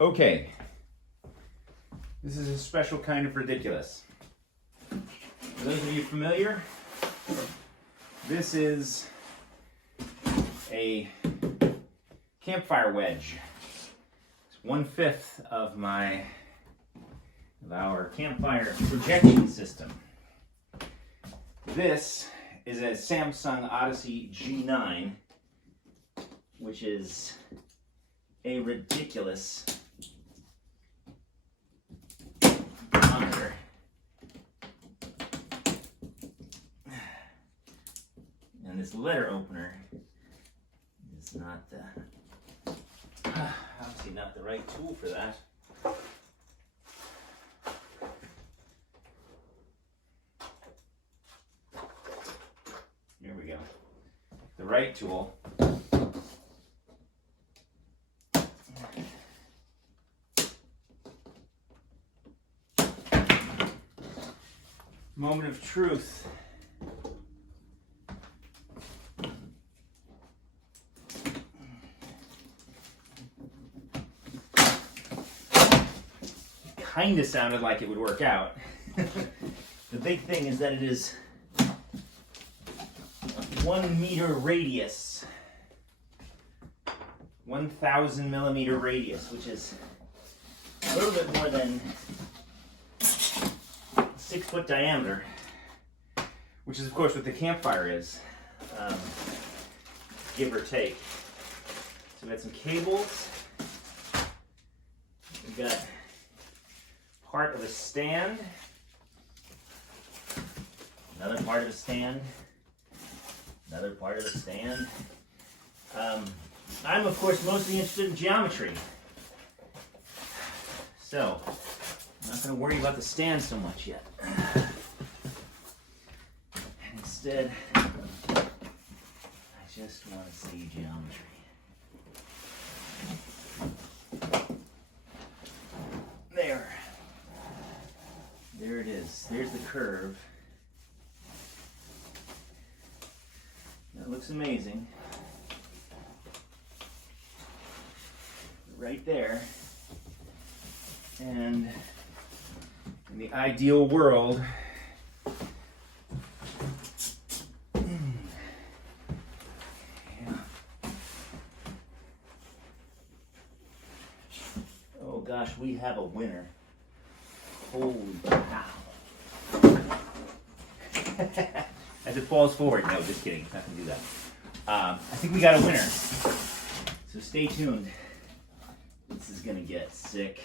Okay. This is a special kind of ridiculous. For those of you familiar, this is a Campfire wedge. It's 1/5 of our Campfire projection system. This is a Samsung Odyssey G9, which is a ridiculous monitor. And this letter opener is not obviously not the right tool for that. Here we go. The right tool. Moment of truth. Kind of sounded like it would work out. The big thing is that it is 1 meter radius, 1,000 millimeter radius, which is a little bit more than 6 foot diameter, which is of course what the Campfire is, give or take. So we got some cables. We've got part of a stand, another part of a stand, another part of a stand. I'm of course mostly interested in geometry, so I'm not going to worry about the stand so much yet. Instead, I just want to see geometry. There it is. There's the curve. That looks amazing. Right there. And in the ideal world, oh gosh, we have a winner. Holy cow. As it falls forward. No, just kidding. It's not going to do that. I think we got a winner. So stay tuned. This is going to get sick.